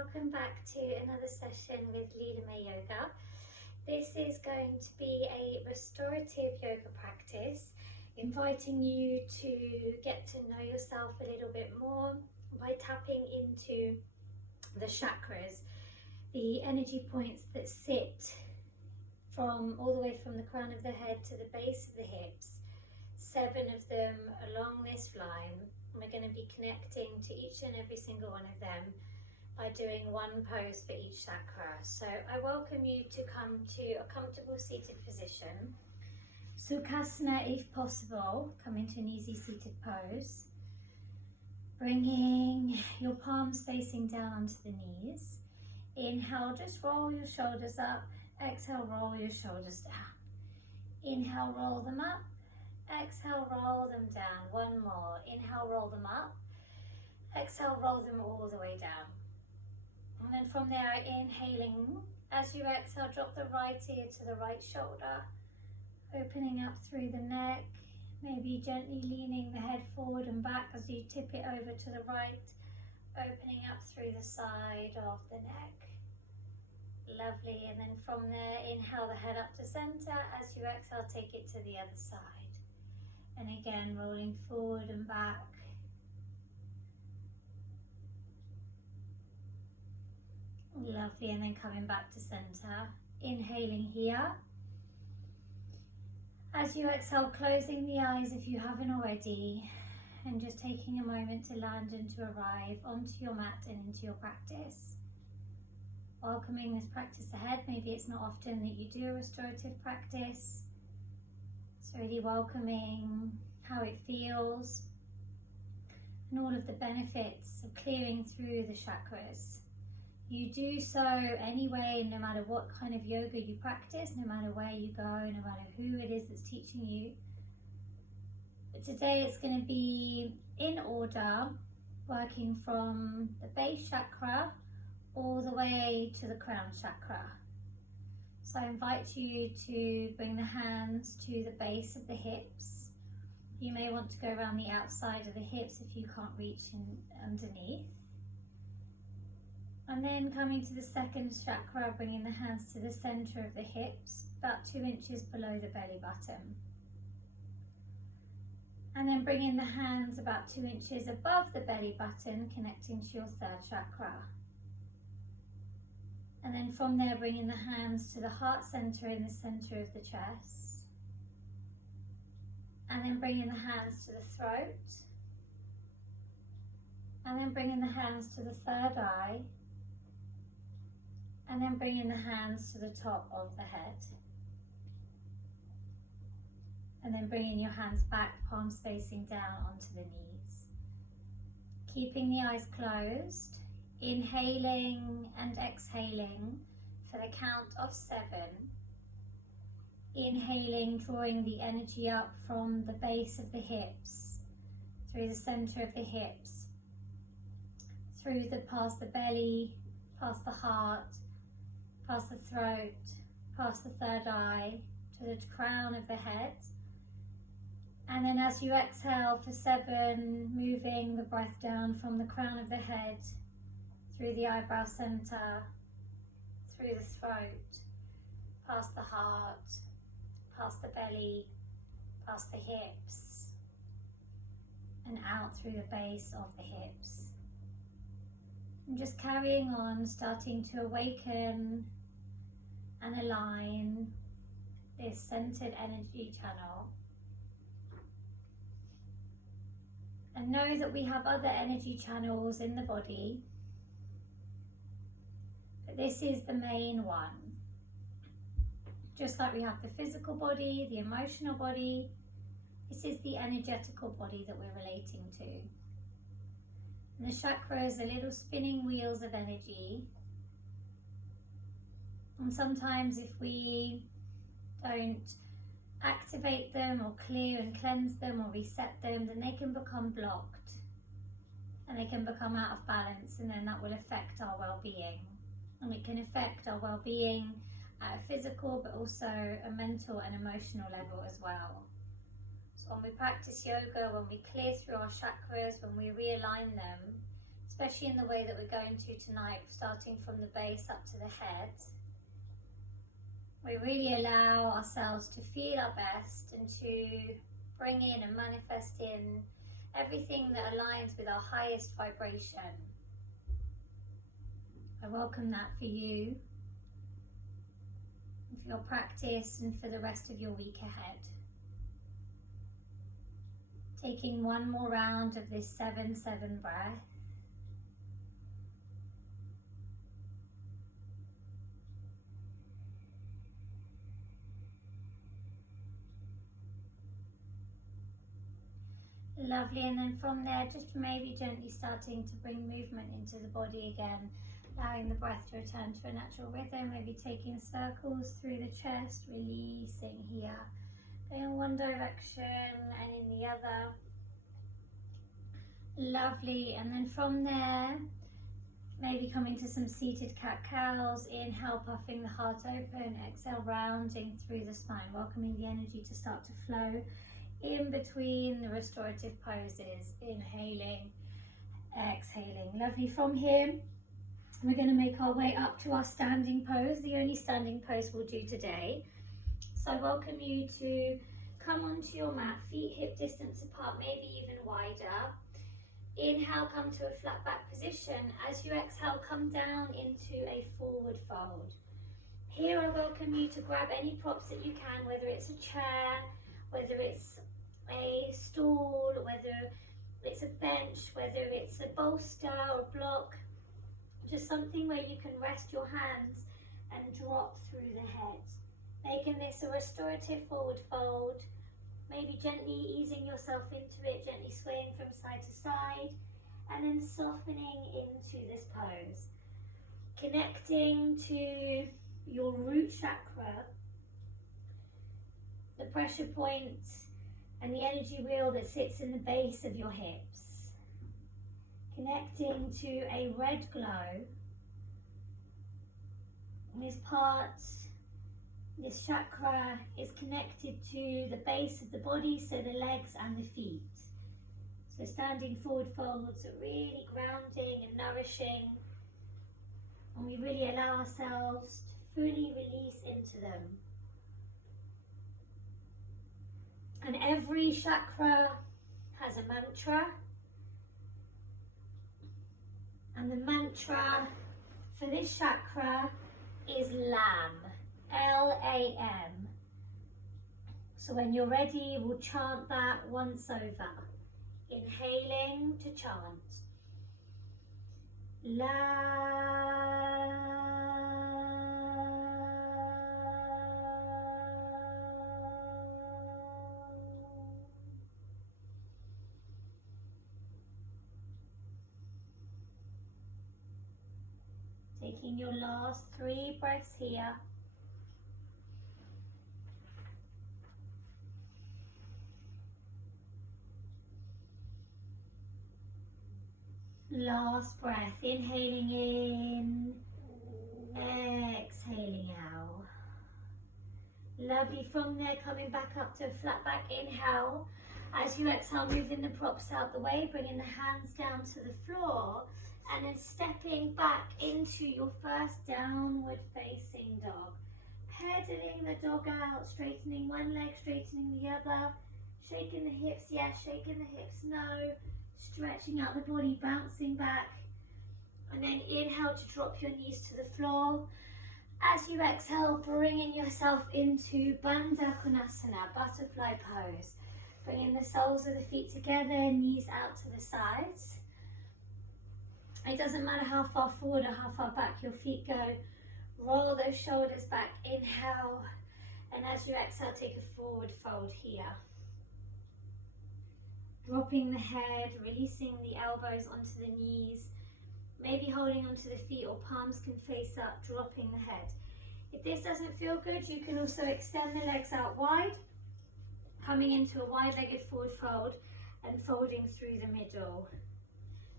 welcome back to another session with Lila Mei Yoga. This is going to be a restorative yoga practice, inviting you to get to know yourself a little bit more by tapping into the chakras, the energy points that sit from all the way from the crown of the head to the base of the hips, 7 of them along this line. We're going to be connecting to each and every single one of them by doing one pose for each chakra. So I welcome you to come to a comfortable seated position. Sukhasana if possible, come into an easy seated pose. Bringing your palms facing down onto the knees. Inhale, just roll your shoulders up. Exhale, roll your shoulders down. Inhale, roll them up. Exhale, roll them down. One more. Inhale, roll them up. Exhale, roll them all the way down. And then from there, inhaling. As you exhale, drop the right ear to the right shoulder. Opening up through the neck. Maybe gently leaning the head forward and back as you tip it over to the right. Opening up through the side of the neck. Lovely. And then from there, inhale the head up to center. As you exhale, take it to the other side. And again, rolling forward and back. Lovely, and then coming back to center. Inhaling here. As you exhale, closing the eyes if you haven't already, and just taking a moment to land and to arrive onto your mat and into your practice. Welcoming this practice ahead. Maybe it's not often that you do a restorative practice. So really welcoming how it feels and all of the benefits of clearing through the chakras. You do so anyway, no matter what kind of yoga you practice, no matter where you go, no matter who it is that's teaching you. But today it's going to be in order, working from the base chakra all the way to the crown chakra. So I invite you to bring the hands to the base of the hips. You may want to go around the outside of the hips if you can't reach underneath. And then coming to the second chakra, bringing the hands to the center of the hips, about 2 inches below the belly button. And then bringing the hands about 2 inches above the belly button, connecting to your third chakra. And then from there, bringing the hands to the heart center in the center of the chest. And then bringing the hands to the throat. And then bringing the hands to the third eye. And then bringing the hands to the top of the head. And then bringing your hands back, palms facing down onto the knees. Keeping the eyes closed. Inhaling and exhaling for the count of 7. Inhaling, drawing the energy up from the base of the hips, through the center of the hips, past the belly, past the heart, past the throat, past the third eye, to the crown of the head. And then as you exhale for 7, moving the breath down from the crown of the head, through the eyebrow center, through the throat, past the heart, past the belly, past the hips, and out through the base of the hips. And just carrying on, starting to awaken and align this centered energy channel. And know that we have other energy channels in the body. This is the main one. Just like we have the physical body, the emotional body, this is the energetical body that we're relating to. And the chakras are little spinning wheels of energy. And sometimes if we don't activate them or clear and cleanse them or reset them, then they can become blocked. And they can become out of balance, and then that will affect our well-being. And it can affect our well-being at a physical but also a mental and emotional level as well. So when we practice yoga, when we clear through our chakras, when we realign them, it's especially in the way that we're going to tonight, starting from the base up to the head. We really allow ourselves to feel our best and to bring in and manifest in everything that aligns with our highest vibration. I welcome that for you, for your practice, and for the rest of your week ahead. Taking one more round of this 7-7 breath. Lovely, and then from there, just maybe gently starting to bring movement into the body again, allowing the breath to return to a natural rhythm, maybe taking circles through the chest, releasing here, going in one direction and in the other. Lovely, and then from there, maybe coming to some seated cat-cows. Inhale, puffing the heart open, exhale, rounding through the spine, welcoming the energy to start to flow in between the restorative poses, inhaling, exhaling. Lovely. From here, we're going to make our way up to our standing pose, the only standing pose we'll do today. So I welcome you to come onto your mat, feet hip distance apart, maybe even wider. Inhale, come to a flat back position. As you exhale, come down into a forward fold. Here I welcome you to grab any props that you can, whether it's a chair, whether it's a stool, whether it's a bench, whether it's a bolster or a block, just something where you can rest your hands and drop through the head. Making this a restorative forward fold, maybe gently easing yourself into it, gently swaying from side to side, and then softening into this pose. Connecting to your root chakra, the pressure point and the energy wheel that sits in the base of your hips. Connecting to a red glow. This chakra is connected to the base of the body, so the legs and the feet. So standing forward folds are really grounding and nourishing, and we really allow ourselves to fully release into them. And every chakra has a mantra, and the mantra for this chakra is LAM, L-A-M. So when you're ready, we'll chant that once over. Inhaling to chant. LAM. Taking your last 3 breaths here. Last breath, inhaling in, exhaling out. Lovely. From there, coming back up to a flat back inhale. As you exhale, moving the props out the way, bringing the hands down to the floor, and then stepping back into your first downward facing dog. Pedaling the dog out, straightening one leg, straightening the other, shaking the hips, yes, shaking the hips, no. Stretching out the body, bouncing back, and then inhale to drop your knees to the floor. As you exhale, bringing yourself into Bandha Konasana, butterfly pose. Bringing the soles of the feet together, knees out to the sides. It doesn't matter how far forward or how far back your feet go. Roll those shoulders back, inhale, and as you exhale, take a forward fold here. Dropping the head, releasing the elbows onto the knees, maybe holding onto the feet or palms can face up, dropping the head. If this doesn't feel good, you can also extend the legs out wide, coming into a wide-legged forward fold and folding through the middle.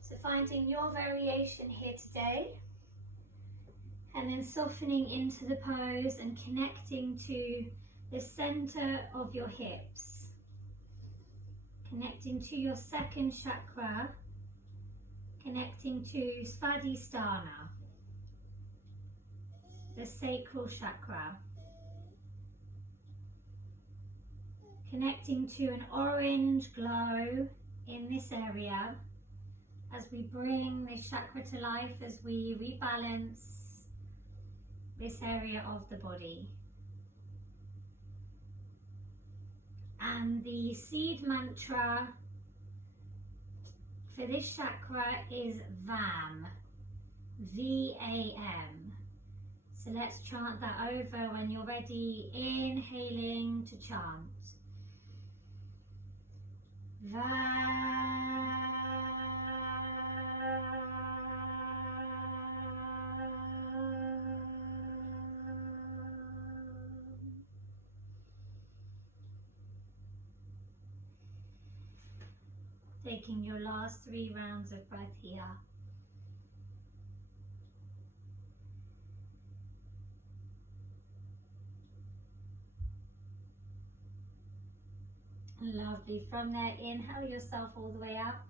So finding your variation here today, and then softening into the pose and connecting to the center of your hips. Connecting to your second chakra, connecting connecting to Svadhisthana, the sacral chakra. Connecting to an orange glow in this area as we bring this chakra to life, as we rebalance this area of the body. And the seed mantra for this chakra is VAM, V-A-M. So let's chant that over when you're ready, inhaling to chant. VAM. Taking your last 3 rounds of breath here. Lovely. From there, inhale yourself all the way up.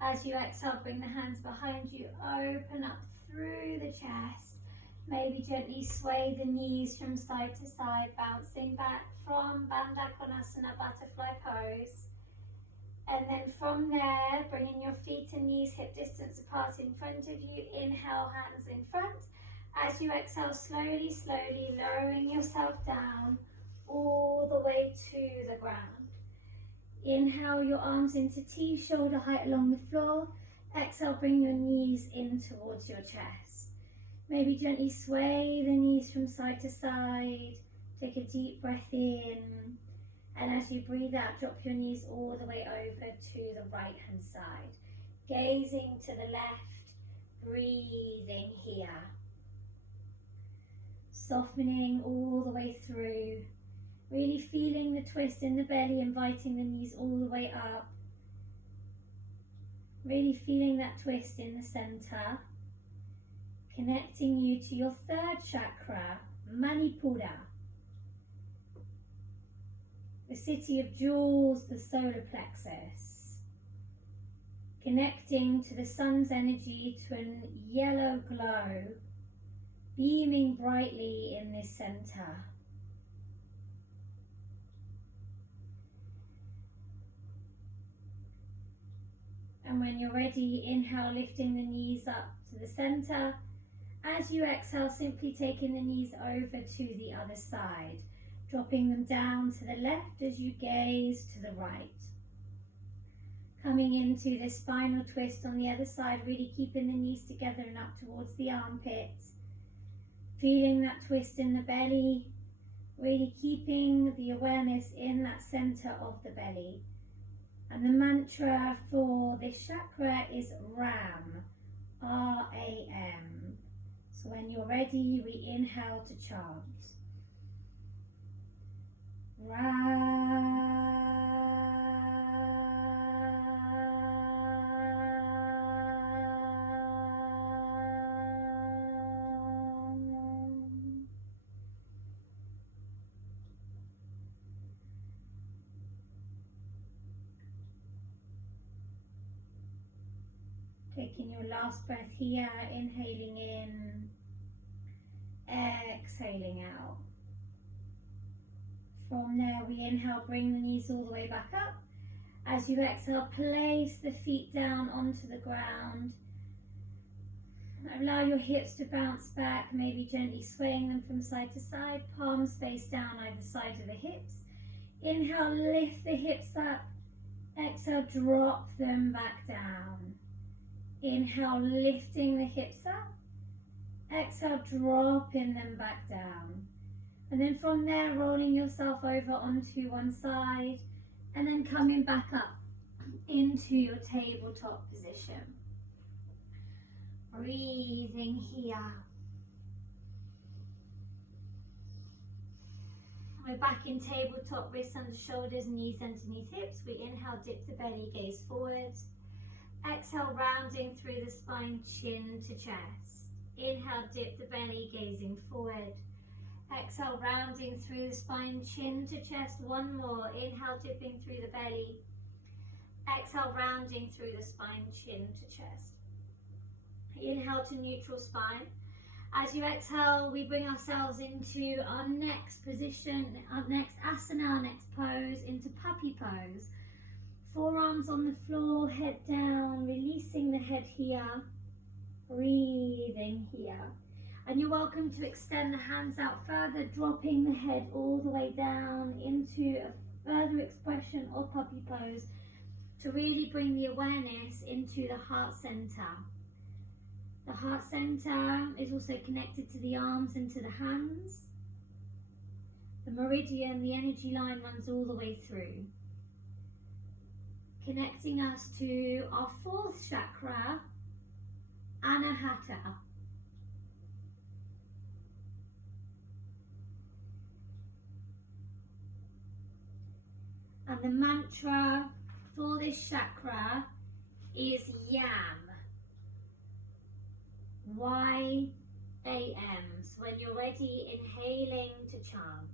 As you exhale, bring the hands behind you, open up through the chest. Maybe gently sway the knees from side to side, bouncing back from Bandha Konasana, butterfly pose. And then from there, bringing your feet and knees hip distance apart in front of you. Inhale, hands in front. As you exhale, slowly, slowly lowering yourself down all the way to the ground. Inhale your arms into T, shoulder height along the floor. Exhale, bring your knees in towards your chest. Maybe gently sway the knees from side to side. Take a deep breath in. And as you breathe out, drop your knees all the way over to the right hand side. Gazing to the left, breathing here. Softening all the way through. Really feeling the twist in the belly, inviting the knees all the way up. Really feeling that twist in the center. Connecting you to your 3rd chakra, Manipura. The city of jewels, the solar plexus. Connecting to the sun's energy to a yellow glow, beaming brightly in this center. And when you're ready, inhale, lifting the knees up to the center. As you exhale, simply taking the knees over to the other side, dropping them down to the left as you gaze to the right. Coming into this spinal twist on the other side, really keeping the knees together and up towards the armpits. Feeling that twist in the belly, really keeping the awareness in that center of the belly. And the mantra for this chakra is RAM, R-A-M. So when you're ready, we inhale to chant. RAM. Taking your last breath here, inhaling in, exhaling out. From there, we inhale, bring the knees all the way back up. As you exhale, place the feet down onto the ground. Allow your hips to bounce back, maybe gently swaying them from side to side, palms face down either side of the hips. Inhale, lift the hips up. Exhale, drop them back down. Inhale, lifting the hips up. Exhale, dropping them back down. And then from there, rolling yourself over onto one side and then coming back up into your tabletop position. Breathing here. We're back in tabletop, wrists under shoulders, knees underneath hips. We inhale, dip the belly, gaze forwards. Exhale, rounding through the spine, chin to chest. Inhale, dip the belly, gazing forward. Exhale, rounding through the spine, chin to chest. One more. Inhale, dipping through the belly. Exhale, rounding through the spine, chin to chest. Inhale to neutral spine. As you exhale, we bring ourselves into our next position, our next asana, our next pose, into puppy pose. Forearms on the floor, head down, releasing the head here, breathing here. And you're welcome to extend the hands out further, dropping the head all the way down into a further expression of puppy pose to really bring the awareness into the heart center. The heart center is also connected to the arms and to the hands. The meridian, the energy line runs all the way through, connecting us to our fourth chakra, Anahata. And the mantra for this chakra is YAM. Y-A-M. So when you're ready, inhaling to chant.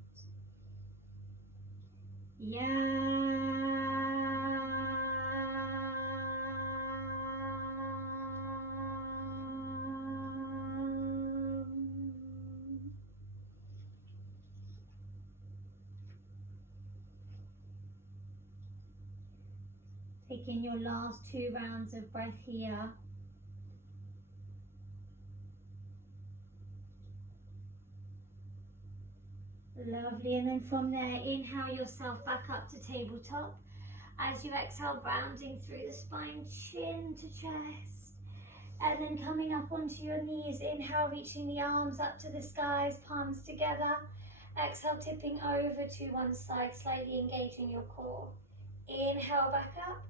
Taking your last 2 rounds of breath here. Lovely, and then from there, inhale yourself back up to tabletop. As you exhale, rounding through the spine, chin to chest. And then coming up onto your knees, inhale, reaching the arms up to the skies, palms together. Exhale, tipping over to one side, slightly engaging your core. Inhale, back up.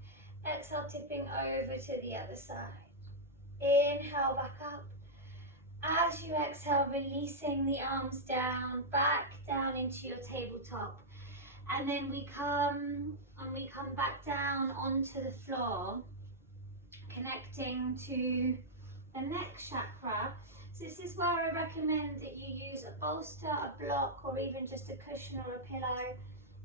Exhale, tipping over to the other side. Inhale, back up. As you exhale, releasing the arms down, back down into your tabletop. And then we come back down onto the floor, connecting to the next chakra. So this is where I recommend that you use a bolster, a block, or even just a cushion or a pillow.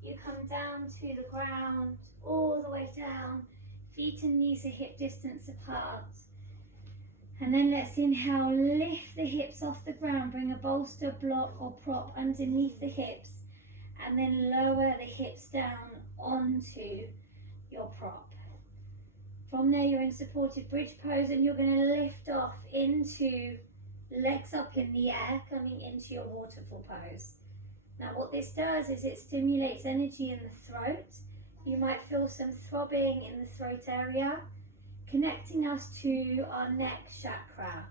You come down to the ground, all the way down, feet and knees are hip distance apart. And then let's inhale, lift the hips off the ground, bring a bolster, block or prop underneath the hips, and then lower the hips down onto your prop. From there you're in supported bridge pose, and you're going to lift off into legs up in the air, coming into your waterfall pose. Now what this does is it stimulates energy in the throat. You might feel some throbbing in the throat area, connecting us to our next chakra,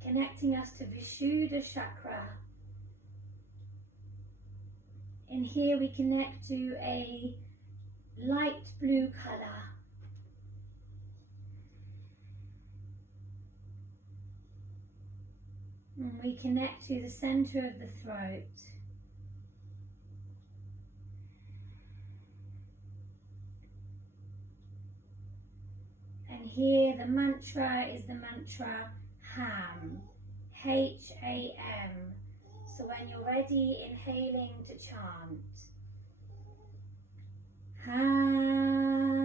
connecting us to Vishuddha chakra. In here we connect to a light blue color. And we connect to the center of the throat. And here the mantra is the mantra HAM, H-A-M. So when you're ready, inhaling to chant. HAM.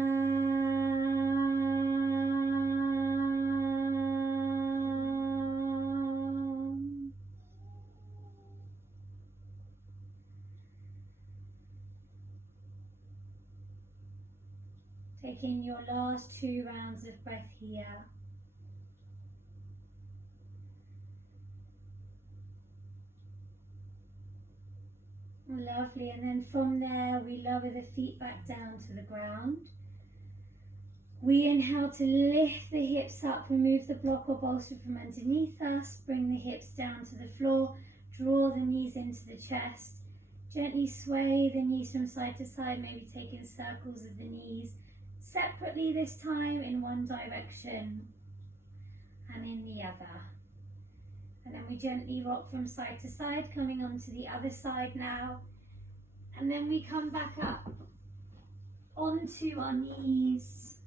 Taking your last 2 rounds of breath here. Lovely, and then from there we lower the feet back down to the ground. We inhale to lift the hips up, remove the block or bolster from underneath us, bring the hips down to the floor, draw the knees into the chest, gently sway the knees from side to side, maybe taking circles of the knees, separately this time in one direction and in the other. And then we gently rock from side to side, coming onto the other side now. And then we come back up onto our knees,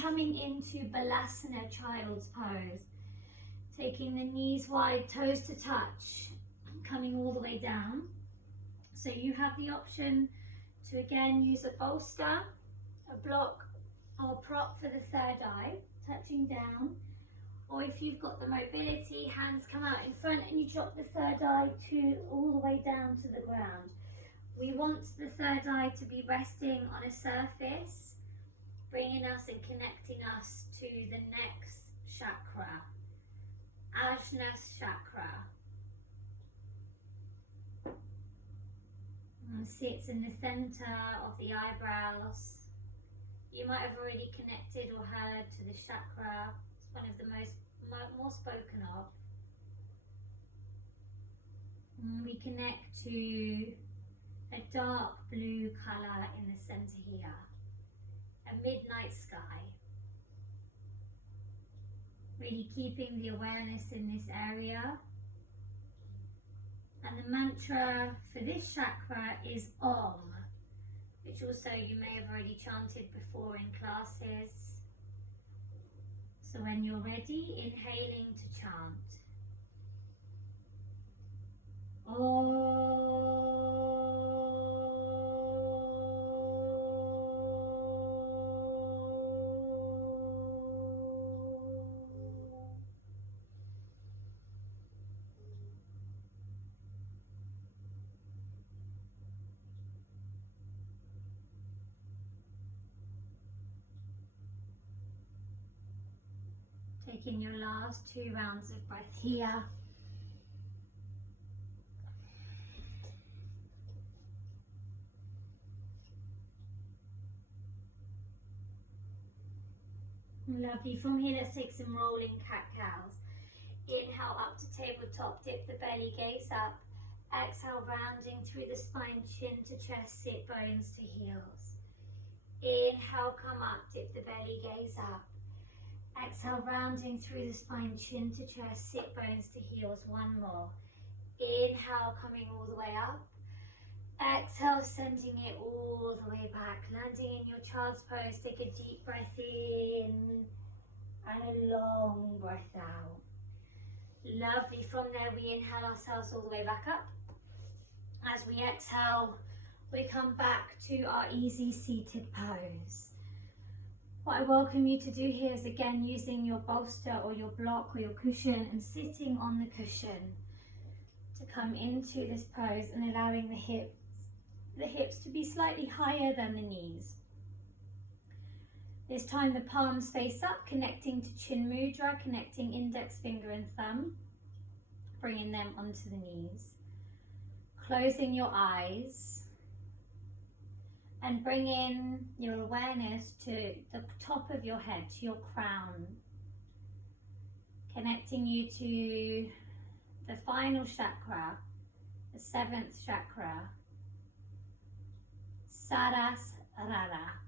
coming into Balasana, child's pose. Taking the knees wide, toes to touch, coming all the way down. So you have the option to again use a bolster, a block, or prop for the third eye, touching down. Or if you've got the mobility, hands come out in front and you drop the third eye all the way down to the ground. We want the third eye to be resting on a surface, bringing us and connecting us to the next chakra, Ajna chakra. And sits in the center of the eyebrows. You might have already connected or heard to the chakra. It's one of the more spoken of. And we connect to a dark blue colour in the center here, a midnight sky. Really keeping the awareness in this area. And the mantra for this chakra is Om, which also you may have already chanted before in classes. So when you're ready, inhaling to chant. Om. Taking your last 2 rounds of breath here. Lovely. From here, let's take some rolling cat-cows. Inhale up to tabletop, dip the belly, gaze up. Exhale, rounding through the spine, chin to chest, sit bones to heels. Inhale, come up, dip the belly, gaze up. Exhale, rounding through the spine, chin to chest, sit bones to heels. One more. Inhale, coming all the way up. Exhale, sending it all the way back. Landing in your child's pose. Take a deep breath in and a long breath out. Lovely. From there, we inhale ourselves all the way back up. As we exhale, we come back to our easy seated pose. What I welcome you to do here is again using your bolster or your block or your cushion and sitting on the cushion to come into this pose and allowing the hips to be slightly higher than the knees. This time the palms face up, connecting to chin mudra, connecting index finger and thumb, bringing them onto the knees. Closing your eyes. And bring in your awareness to the top of your head, to your crown. Connecting you to the final chakra, the 7th chakra, Sarasrara.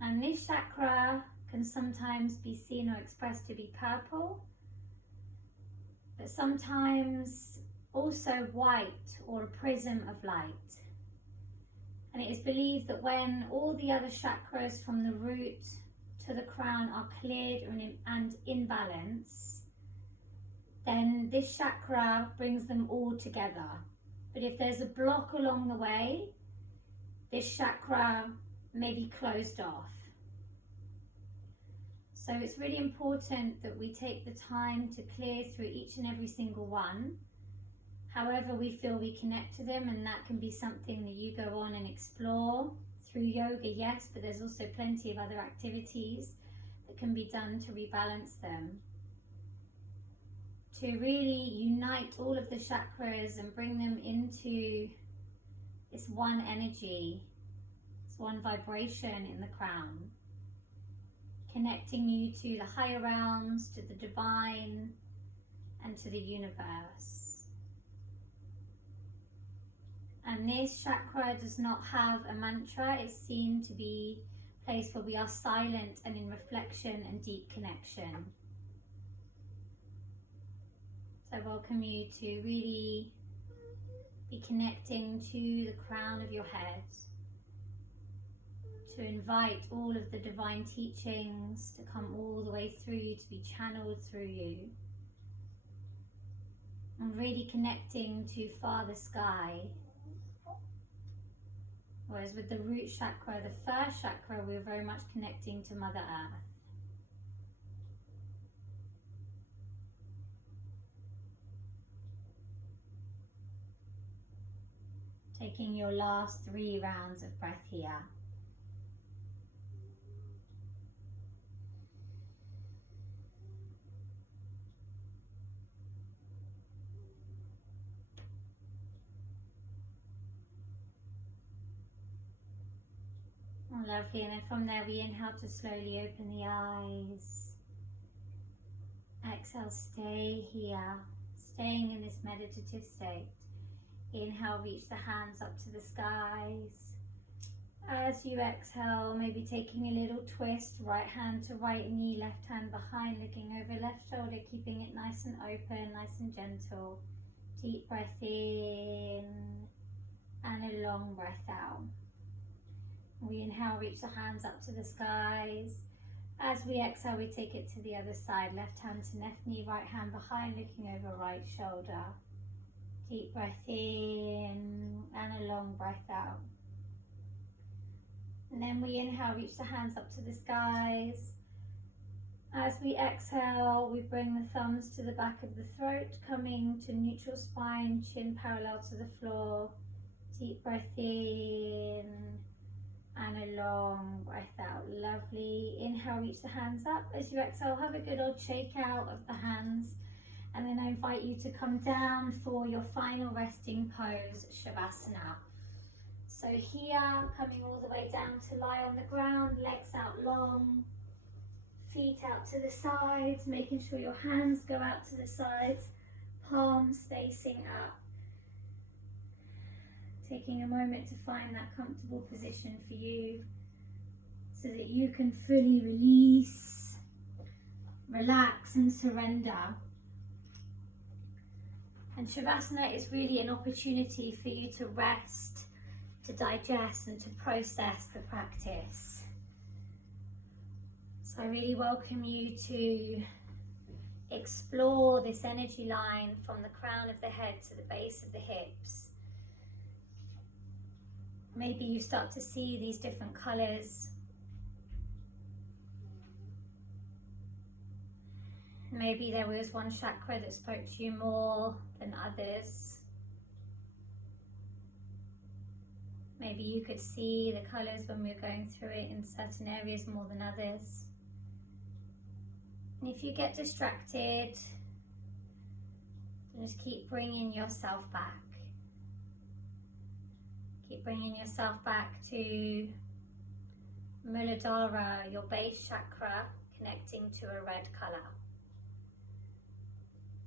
And this chakra can sometimes be seen or expressed to be purple, but sometimes also white or a prism of light. And it is believed that when all the other chakras from the root to the crown are cleared and in balance, then this chakra brings them all together. But if there's a block along the way, this chakra may be closed off. So it's really important that we take the time to clear through each and every single one. However we feel we connect to them, and that can be something that you go on and explore through yoga, yes, but there's also plenty of other activities that can be done to rebalance them. To really unite all of the chakras and bring them into this one energy, this one vibration in the crown, connecting you to the higher realms, to the divine, and to the universe. And this chakra does not have a mantra. It's seen to be a place where we are silent and in reflection and deep connection. So I welcome you to really be connecting to the crown of your head, to invite all of the divine teachings to come all the way through you, to be channeled through you. And really connecting to Father Sky, Whereas with the root chakra, the first chakra, we're very much connecting to Mother Earth. Taking your last 3 rounds of breath here. Lovely, and then from there we inhale to slowly open the eyes. Exhale, stay here, staying in this meditative state. Inhale, reach the hands up to the skies. As you exhale, maybe taking a little twist, right hand to right knee, left hand behind, looking over left shoulder, keeping it nice and open, nice and gentle. Deep breath in and a long breath out. We inhale, reach the hands up to the skies. As we exhale, we take it to the other side. Left hand to left knee, right hand behind, looking over right shoulder. Deep breath in and a long breath out. And then we inhale, reach the hands up to the skies. As we exhale, we bring the thumbs to the back of the throat, coming to neutral spine, chin parallel to the floor. Deep breath in and a long breath out. Lovely. Inhale, reach the hands up. As you exhale, have a good old shake out of the hands. And then I invite you to come down for your final resting pose, Shavasana. So here, coming all the way down to lie on the ground, legs out long, feet out to the sides, making sure your hands go out to the sides, palms facing up. Taking a moment to find that comfortable position for you so that you can fully release, relax and surrender. And Shavasana is really an opportunity for you to rest, to digest and to process the practice. So I really welcome you to explore this energy line from the crown of the head to the base of the hips. Maybe you start to see these different colors. Maybe there was one chakra that spoke to you more than others. Maybe you could see the colors when we were going through it in certain areas more than others. And if you get distracted, just keep bringing yourself back. Keep bringing yourself back to Muladhara, your base chakra, connecting to a red color.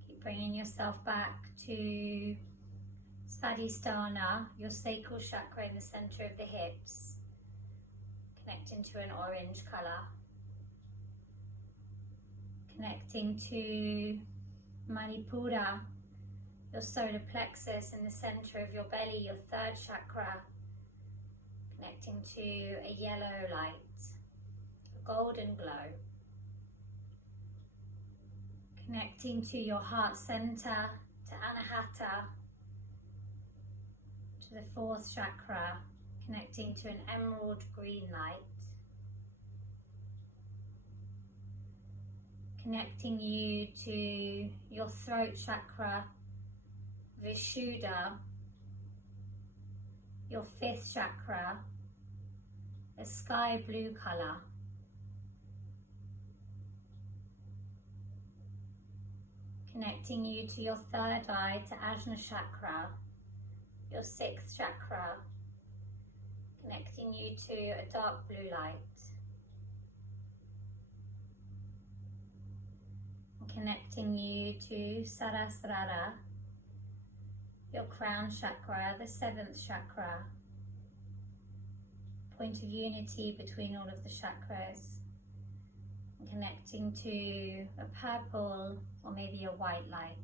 Keep bringing yourself back to Svadhisthana, your sacral chakra in the center of the hips, connecting to an orange color. Connecting to Manipura, your solar plexus in the center of your belly, your third chakra, connecting to a yellow light, a golden glow. Connecting to your heart center, to Anahata, to the fourth chakra, connecting to an emerald green light. Connecting you to your throat chakra, Vishuddha, your fifth chakra, a sky blue color. Connecting you to your third eye, to Ajna chakra, your sixth chakra, connecting you to a dark blue light. Connecting you to Sarasrara, your crown chakra, the seventh chakra, point of unity between all of the chakras, and connecting to a purple or maybe a white light.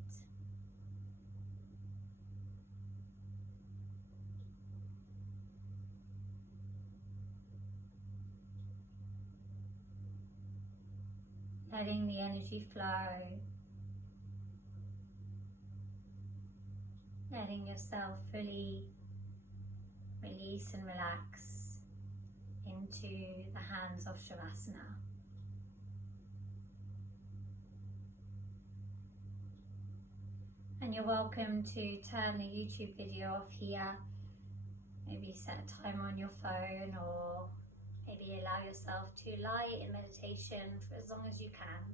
Letting the energy flow, letting yourself fully release and relax into the hands of Shavasana. And you're welcome to turn the YouTube video off here. Maybe set a timer on your phone, or maybe allow yourself to lie in meditation for as long as you can.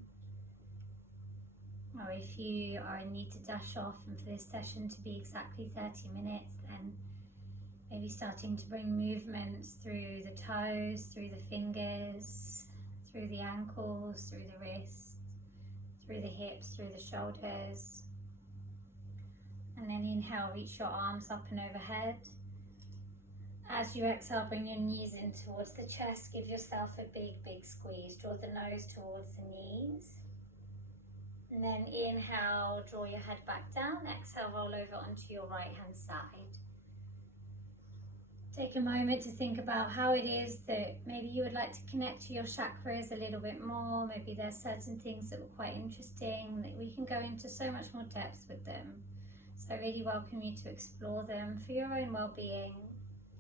Or if you are in need to dash off and for this session to be exactly 30 minutes, then maybe starting to bring movements through the toes, through the fingers, through the ankles, through the wrists, through the hips, through the shoulders. And then inhale, reach your arms up and overhead. As you exhale, bring your knees in towards the chest. Give yourself a big, big squeeze. Draw the nose towards the knees. And then inhale, draw your head back down. Exhale, roll over onto your right hand side. Take a moment to think about how it is that maybe you would like to connect to your chakras a little bit more. Maybe there's certain things that were quite interesting, that we can go into so much more depth with them. So I really welcome you to explore them for your own well-being,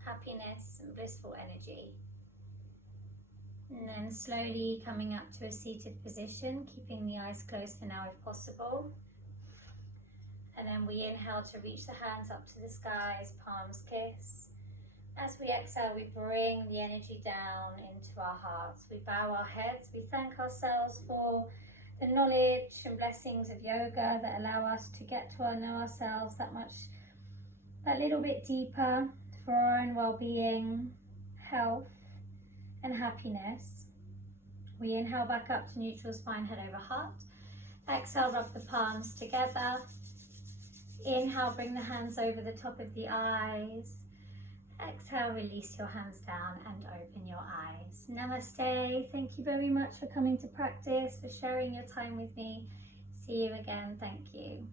happiness and blissful energy. And then slowly coming up to a seated position, keeping the eyes closed for now if possible. And then we inhale to reach the hands up to the skies, palms kiss. As we exhale, we bring the energy down into our hearts. We bow our heads, we thank ourselves for the knowledge and blessings of yoga that allow us to get to know ourselves that little bit deeper for our own well-being, health and happiness. We inhale back up to neutral spine, head over heart. Exhale, rub the palms together. Inhale, bring the hands over the top of the eyes. Exhale, release your hands down and open your eyes. Namaste. Thank you very much for coming to practice, for sharing your time with me. See you again. Thank you.